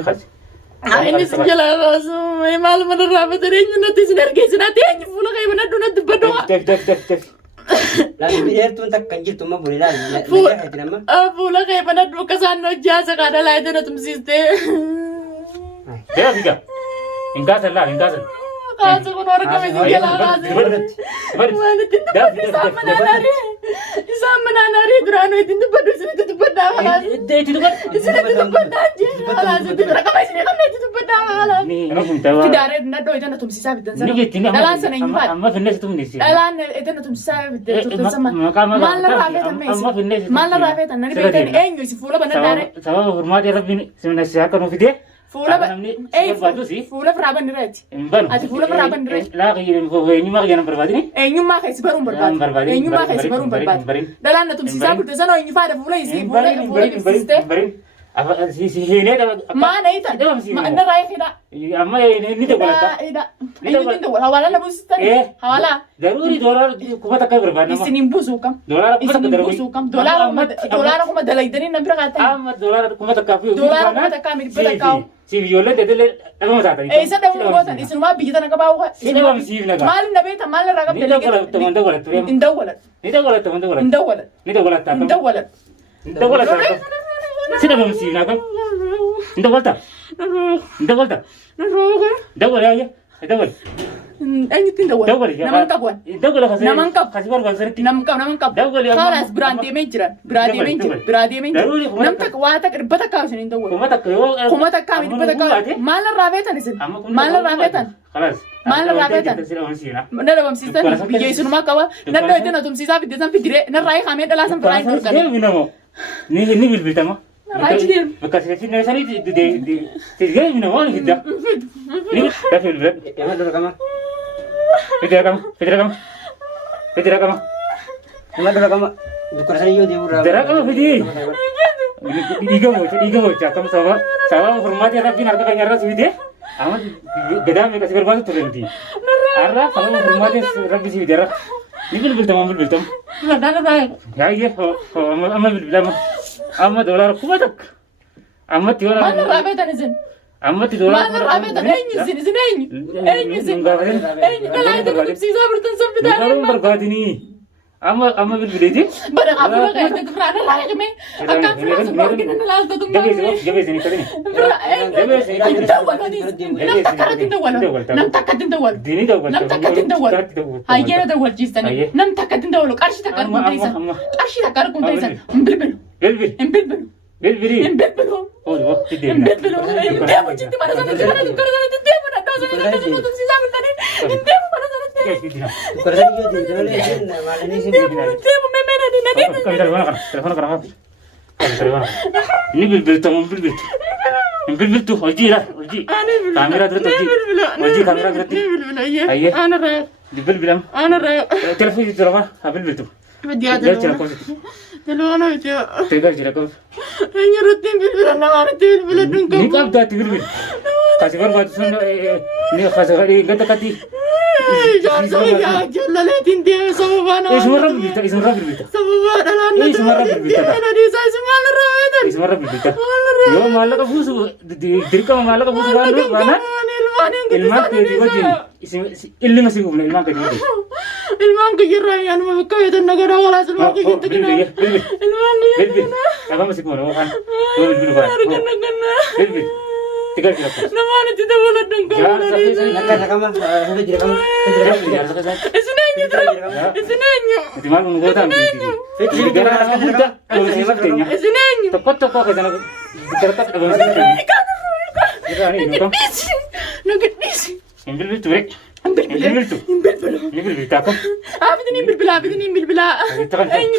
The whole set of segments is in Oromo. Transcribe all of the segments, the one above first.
خلاص أنا سجل راسه ما له من الرابط ريني نتيجة نرجس نتيجة فولا كي بندو ندبدو تف لا بيرتون تكنجل ما بقول لا فولا كي بندو كسان نجاسة كذا لا يدنا تمسيسته ده فيك إن كاس كاس كنور كم سجل راسه ما نتيجة إسامنا ناري درانو يدين تبدو سنة تبدو خلاص سنة تبدو خلاص تبدو كم سنة كم تبدو خلاص تداري ندو إذا نتوم سيسا بدن لا سنة ينفع أما في الناس توم نسي لا إذا نتوم سيسا بدن تسمى ما لا رافيت ميسي ما لا رافيت أنا نبيتين أين يسفولا بنداري سوا فرمادي ربي سمنا سياق كانوا في ده فولا أي فولا فرابن رأيت أتي فولا فرابن رأيت لا غير فوقي ما غير بربادي أي ما خيس برون برباد أي ما خيس برون برباد لا نتوم سيسا بدن سنة ينفع فولا يسي فولا يسي ما نيتا ما أنا رايح هنا أما نيتا ولا لا نيتا ولا حوالا نبوستني حوالا ضروري دولار كم تكبر بربادي يسنين بوسوكم دولار دولار كم دلايدني نبرقاتها أما دولار كم تكافي دولار كم تكامل بدكاو سيفيولا تدل أما ساتني إيه سده موجودة إسمه بيجي تنا كباوها إنما مسيف نكا مال النبي مال الرقم ندوّلت تمن دولت ندوّلت ندوّلت تمن دولت ندوّلت ندوّلت تمن ندوّلت ندوّلت سيدا مسيف نكا ندوّلت ندوّلت دول يا دول أني تندول نمان كبوان دول خسر نمان كب خسر خسر نمان كب دول خلاص برادي ميجران برادي ميجر نمتك واتك ربتك كاوشن ندول كومتك كامل ربتك مال الرابطة نسن مال الرابطة خلاص مال الرابطة نلا بمسيستان بيجي ما كوا نلا يدنا تمسيسا في دزان في دري نراي خامين لازم براي تركان ني بالبيتما بكاسيتي نساني دي تيجي من وين كده ني تفي البيت يا مدرك كمان فيدرا كمان مدرك كمان دكتور سيو دي ورا درا كمان فيدي إيجا كم سوا فرماتي أنا بين أركان يارا سويدي أما قدام يكسر برباد ترندي أرا سوا فرماتي ربي سويدي أرا نقول بالتمام لا يا هو أما بالتمام أما دولار كوباتك أما تيولا ما نرابط نزن أما تدولار ما نرابط أين زين أين لا يدك تمسيسا برتنسب بدارين بربادني أما بالبلدي بدك أقول لك أنت كفرنا لا يجمع أكان فراس باركين أنا لا أصدق جبي زين كذي نم تكتين دول ديني دول نم تكتين دول هاي دول جيستني نم تكتين دول قرش تكار كونتيسا قرش تكار كونتيسا مبلبل مبلبل مبلبل هو كده مبلبل مبلبل جدي ما نزلت أنا تذكر أنا تدي ما نتوازن أنا تمسيسا برتني تدي ما نزلت ini bil tuh oji lah oji kamera terus oji kamera berarti ayah di bil bilang telepon itu apa bil tuh dia telepon telepon aja tegal telepon hanya rutin bil nama rutin bil dengkau ini kan dah bil kasih berbatu sun ini kasih kali kata kati يا جل لا تندي سببنا ايش مره بالبيتا سببنا لا ايش مره بالبيتا انا دي سايس مال الرايد ايش مره بالبيتا يوم مالك ابوس ديركم مالك ابوس بانا الماء كذي وجه اللي مسيبه من الماء كذي الماء كذي راي انا ما بكاي النجار ولا الماء كذي تكنا الماء بالبيت ابا مسيبه هو كان هو بالبيت تقدر تقول نمانة تدور الدنيا Itimal menggoda mesti. Gara gara muda, kalau sih makanya. Tepat tepat ke sana. Terkat abang sih. Kita ini nuka. Nugget nisi. Ambil itu rek. Ambil itu. Ambil itu apa? Abidin bilbila. Ini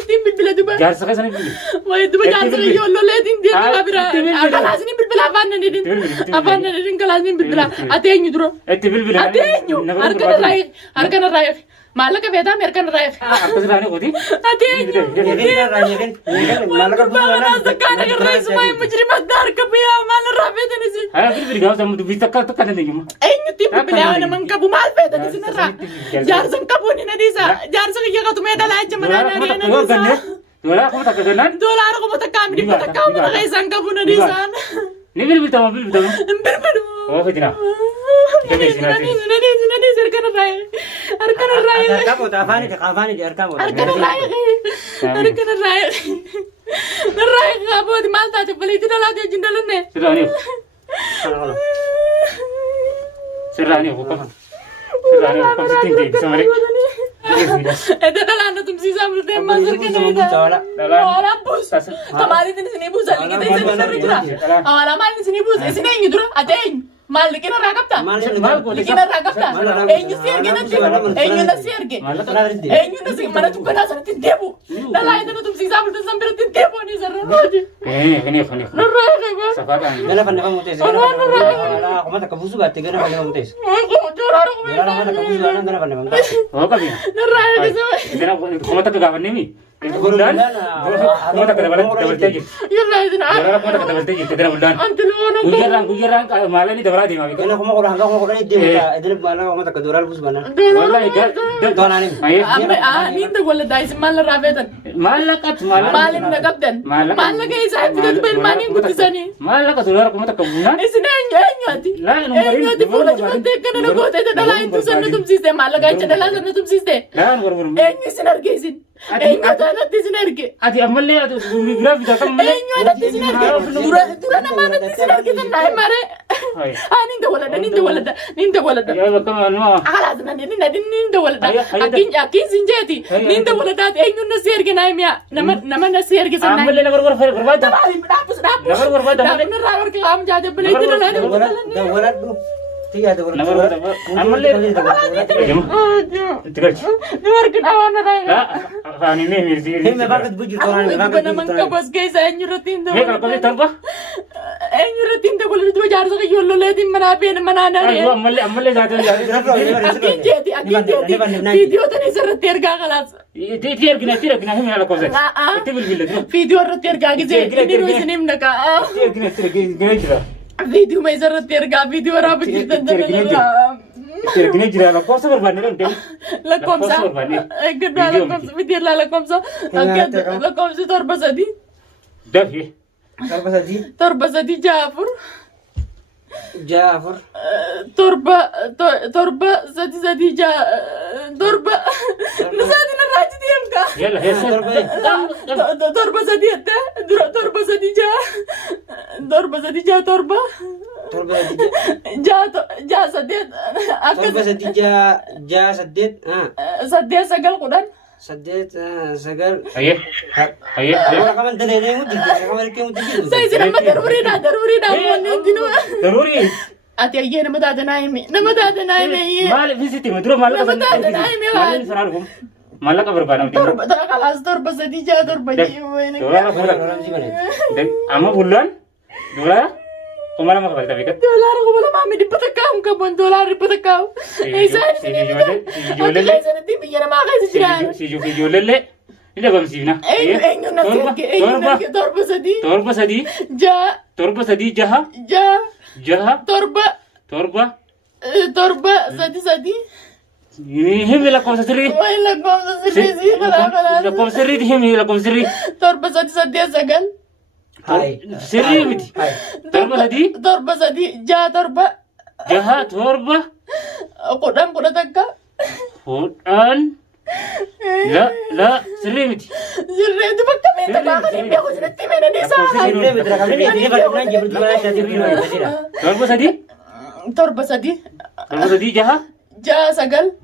tim bilbila duba. Jar sekali sana bilbil. Wah duba jar sekali yolo ledin dia kabira. Kelas ini bilbila apa nih kelas ini bilbila. Atenyu dulu. Bilbil. Atenyu. Harga naik. Malaka beda American raif. Apa sih rani kodi? Atenyu. Malaka bukan. Sekarang raif semua mujrim dar kebiya mal raif itu nih. Bilbil gak usah mudah bisa kan nih cuma. Tip bilbila ana mangkabu mal beda nih sinara. Jar sangkabu nih nadisa. Jar sangkiya kau tuh medal aja mana nih nadisa. Dolar aku tak kegelan. Dolar aku mau tak kami di tak kau mana kayak sangkabu nadisa. Ni bilbiltama bilbiltama. Oo fitina. Nani sarkana rai. Arkana rai. Kamu tafani di kafani di arkamu. Arkana rai. Arkana rai. Rai kamu di malta te beli tidak lagi jindalan ne. Sirani bukan. Sirani bukan setinggi bisa mari. Itu dalam anda tuh sisa belum masuk ke dalam. Dalam bus. Kemarin di sini bus lagi kita sini cerita. Awal amal di sini bus. Sini yang itu ada yang mal kena ragap ta. Kena ragap ta. Enyu siar kena sih. Enyu nasiar ke. Enyu nasi mana tuh kena sana tiap. Dalam itu tuh sisa belum sampai tiap nih seru. Ini. Sahabat. Gana pan kamu tes. Aku mata kabusu bat gana pan kamu tes. Gana mata kabusu gana pan kamu tes. Oh kami. Gana kamu tak kegawan nih. Bulan. Kamu tak kegawan double tagi. Gana kamu tak kegawan tagi. Kita bulan. Gujaran malah ini double tagi mami. Gana kamu orang ini dia. Itu malah kamu tak kedural bus bana. Wallahi Dona nih. Ni itu boleh dah semalam rabetan. Malah kat malah. Malim na kapten. Malah kayak saya tidak bermain gitu sani. Malah kat saudara kamu tak kebunan. Sini enyu ati. Enyu ati boleh cuma tekan na gote itu dalam itu sana tuh sistem. Malah kayak dalam sana tuh sistem. Enyu sinar kesin. Enyu tanah di sinar ke. Ati amalle ati migraf kita kan. Enyu ada di sinar ke. Dura nama ada di sinar kita naik mare. Ninda walada. Ya betul anu. Akalah nanti ninda walada. Akin sinjeti. Ninda walada enyu nasir ke naik ya. Nama nasir ke sana. Amalle nagar berbeda. Dapus. Nagar berbeda. Bener ragar kelam jadi beli itu dalam. Walad bu. Tiga ada walad. Amalle. Luar kenawan rai. Ini mirzi. Ini bakat bujur orang. Naman kabos guys enyu rutin tuh. Kalau kau tanpa. Enyu rutin tuh boleh dua jar sekali yolo letin mana re. Ayo amalle jatuh. Akin jadi. Video tadi seretir gak kelas. Tiar gina himi ala kau zat. Itu bilbil. Video retir gak gitu. Ini ruis ini mendaka. Tiar gina. Video mai seretir gak video rapi kita. Gini jira la kau sabar bani kan. La komsa. Kedua la komsa. Video la komsa. La komsa torbasadi. Dah ye. Torbasadi Jafur. Jafar. Torba sadi torba. Nasadi na raji diyam ka. Yalla Torba sadi atta. Torba sadi torba. Ja sadet. Torba sadi ja sadet. Sadet sagal kudan. Sadet sagal. Ayah. Orang kaman dalene mudi. Kaman ke mudi. Saya sih nama daruri dah. Daruri. Ati ayah nama dah naimi. Iya. Mal visiti maduro mal ka. Mal sararum. Mal ka berbana. Torba kalas torba sadija torba ini. Orang sih mana? Dan ama bulan. Dolar. Kumala maka balta bikat. Dolar ko wala mami di patakam ka bon dolar di patakam. Saya sana di bigyan na makay sa siya. Si Jolele. Ila bam sivna. Enyo na sirke. Torba sadi. Torba sadi jaha. Torba sadi. Himi la kom siri. La kom siri himi la kom siri. Torba sadi sagal. Hai. Siri miti. Torba sadi torba. Jaha torba. Kodam takka. Kodan. La siri miti. Sirre itu bakka minta bakal ini aku sudah timena desa. Torba sadi. Torba sadi Jaha. sagal.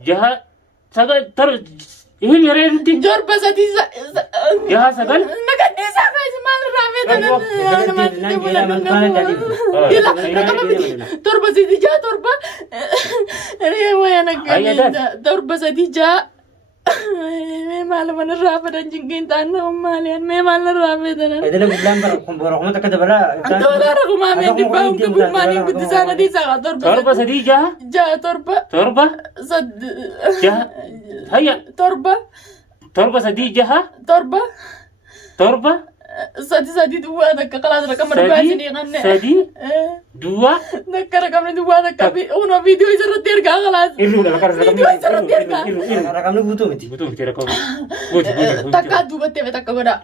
Ini mere miti. Torba sadi Jaha sagal. Nakan desa kai semal rame tanan. Torba sadi torba. Ini waya torba sadi malam mana rafa dan jingkin tanah malian memang rafa dan. Itu lebih lambat. Kumpulan kamu tak ada bala. Dolar aku mami di bawah kebun mani di sana di sana torba sadi torba. Haya. Torba sadi jaha. Torba. سادي دوا ذاك خلاص رقم ربعتني غنى سادي دوا ذاك رقم دوا ذاك هنا فيديو يزرد ترجع خلاص إيرو لا كارس فيديو يزرد ترجع Rakamnya butuh mati. بوتو متي ركوب بوتي تكا دوبا تبي تكا غدا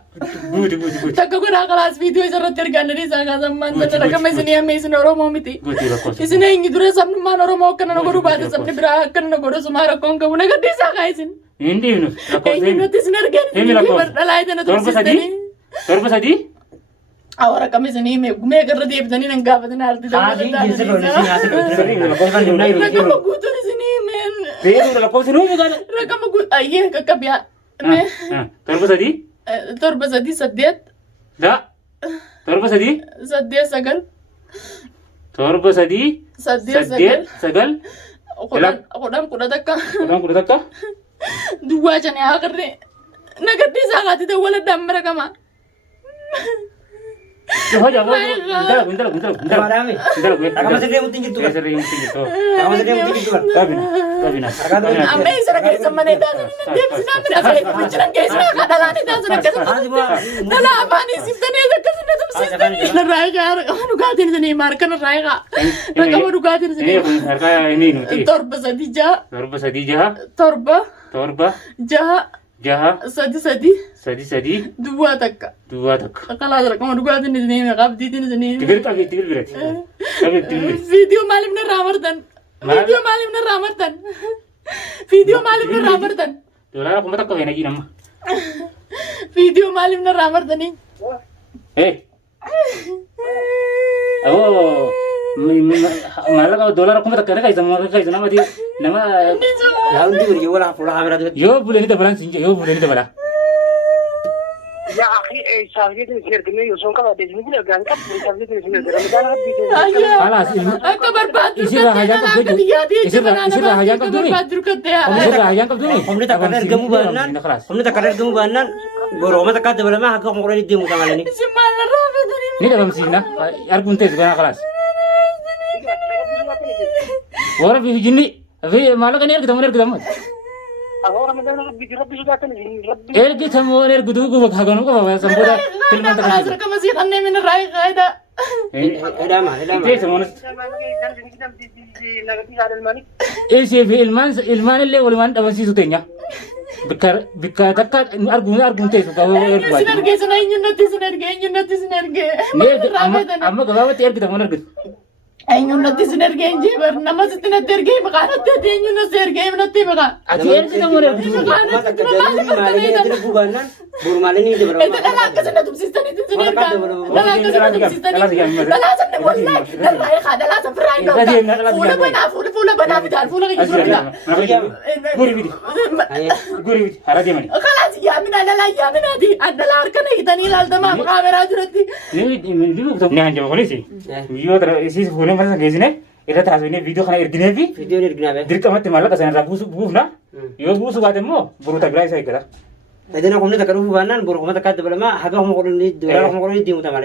بوتي تكا غدا خلاص فيديو يزرد ترجع نري ساقا زمان ده رقم إسني أمي إسني رومو متي بوتي ركوب إسني إني دورة سامن ما نرومو كنا نقولوا بعد سامن برا كنا نقولوا سمارا كون كم نقدر ديسا إسن إندي منو ركوب إني نتيس نرجع إيه ركوب لا إذا تورب سادي تورب سادي أو رقم إسني مي أقدر دي بدني نعقاب بدنا نارتي Adi jinsi kalau di sini asal ركوب رقم قوتو إسني من بيرو ركوب سنو مكان رقم قوت أيه ككبيا تورب سادي تربة سدي سديت لا تورب سادي سديت سجل تورب سادي سديت سجل سجل خدام كذا دكا كلام كده تكا دوا جاني آخرني نقدر ساقاتي ده ولا دم رقمه جوه جوه bentar Ada mi? Rakaman sedih mungkin gitu kan? Rakaman sedih mungkin gitu kan? tapi nah أما إذا كان زمان ده ده بسنا من أفعال بجران كيسنا كدلاني ده زنا كذا دلا أباني سيفتني ده كذا نتم سيفتني نرايقة أنا قاعدين زني ماركنا رايقة رقم قاعدين ini زني harga ini nuti تربة سدي جا torba sadi jaha تربة جا jaha سدي sadi دوا دكا dua tak خلاص رقم قاعدين زني قابدين زني tigil berat tapi tigil فيديو مالي من الرامردن فيديو مالي من الرامردن فيديو مالي من الرامردن dolar aku matak kau yang lagi nama فيديو مالي من الرامردن oh malah kau dolar aku matak kena kaisa nama dia nama Ya nanti beri wala pulang kamera tuh. yo bulan ini tabalan sinja yo bulan ini tabala يا أخي إيه سافرت نسير كنا يوصل كذا بيجي نقول لك أنت سافرت نسير كذا خلاص أكبر بدر isirlah hajang kau dulu isirlah hajang kau dulu بدر كده isirlah hajang kau dulu Om ni tak kadar gemu banan. Om ni tak kadar gemu banan. Boro ma tak kadar bala ma hakka mo di mu tangal ni. سمع الرامردن ini dalam sini argumente sebenarnya kelas orang begini tapi malah kan kita mau أهو رمضان ربي سوداء تنزين ربي kita mau gudu gua kagak kau bawa sampai film خلاص رقم زين أنا من الرايق هذا Ada mah. itu semua ilman اللي ولمان dalam sisi tuanya bikar dekat argumente itu kau سنرجع سنين ينتي سنرجع amma gak kita mau أين ينتي سنرجع جيبر نما ستنا ترجع مقالة تين ينتي سنرجع منتي مقا kita mau Ma tak kadar gemu malini ada bu banan. Buru malini itu berapa? إذا لا كسرنا تبسيستني تسنرجع لا كسرنا تبسيستني لا لازم والله لا رايح هذا لازم في رايح فولا بنا بدال فولا غير guri harap dia mana خلاص يا من لا يا من هذه أنا لا أركن إذا لا تمام كاميرا جرتي ini dulu nih hanya boleh sih video terus phone mana sih sini itu terus ini video karena irgine vi Video ni gina be. diri kamu malah kesan rabu buh na yo buh suka temu buru tak berai saya kira Ada na kom ni tak kadar bu banan. Boro ma tak kadar bala ma hakka mo di mu tangal.